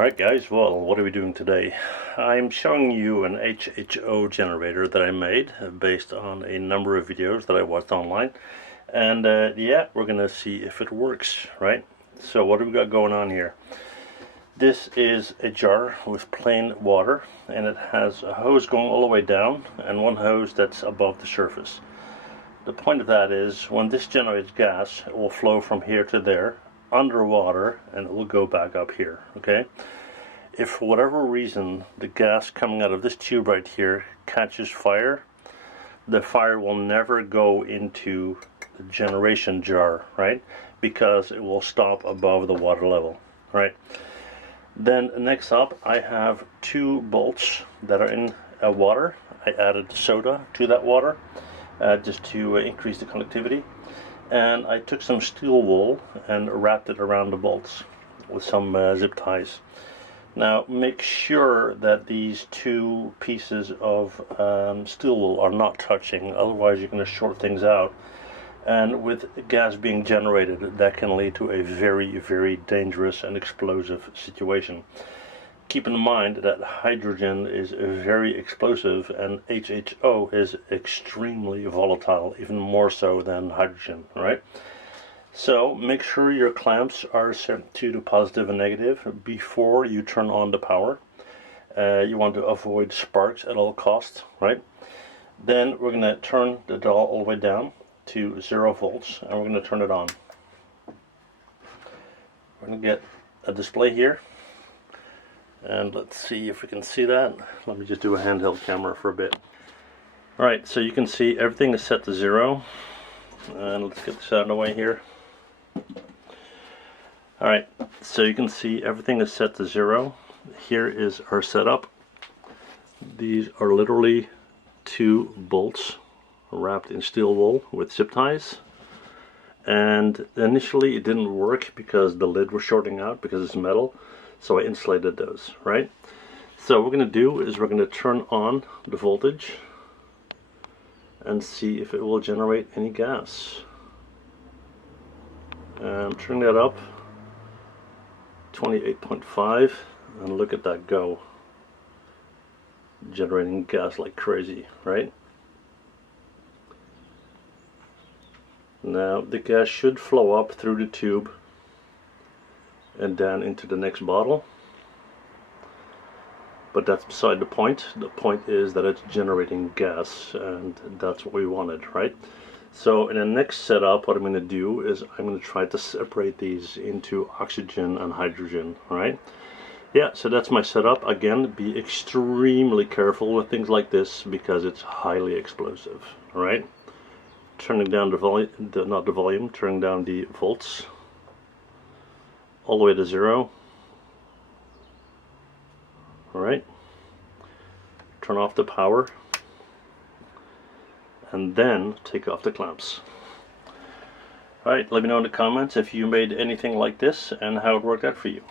Alright guys, well, what are we doing today? I'm showing you an HHO generator that I made based on a number of videos that I watched online. And yeah, we're gonna see if it works, right? So what do we got going on here? This is a jar with plain water, and it has a hose going all the way down and one hose that's above the surface. The point of that is when this generates gas, it will flow from here to there underwater and it will go back up here. Okay, if for whatever reason the gas coming out of this tube right here catches fire, the fire will never go into the generation jar, right? Because it will stop above the water level, right? Then next up, I have two bolts that are in water. I added soda to that water just to increase the conductivity. And I took some steel wool and wrapped it around the bolts with some zip ties. Now make sure that these two pieces of steel wool are not touching, otherwise you're going to short things out. And with gas being generated, that can lead to a very, very dangerous and explosive situation. Keep in mind that hydrogen is very explosive and HHO is extremely volatile, even more so than hydrogen, right? So make sure your clamps are set to the positive and negative before you turn on the power. You want to avoid sparks at all costs, right? Then we're going to turn the dial all the way down to 0 volts and we're going to turn it on. We're going to get a display here. And let's see if we can see that. Let me just do a handheld camera for a bit. Alright, so you can see everything is set to 0. And let's get this out of the way here. Alright, so you can see everything is set to 0. Here is our setup. These are literally 2 bolts wrapped in steel wool with zip ties. And initially it didn't work because the lid was shorting out because it's metal. So I insulated those, right? So what we're going to do is we're going to turn on the voltage and see if it will generate any gas. And turn that up 28.5 and look at that go, generating gas like crazy, right? Now the gas should flow up through the tube and down into the next bottle, but that's beside the point. The point is that it's generating gas, and that's what we wanted, right? So in the next setup, what I'm going to do is I'm going to try to separate these into oxygen and hydrogen, right? Yeah, so that's my setup. Again, be extremely careful with things like this because it's highly explosive, all right? Turning down the volume, not the volume, turning down the volts all the way to 0. Alright, turn off the power and then take off the clamps. Alright, let me know in the comments if you made anything like this and how it worked out for you.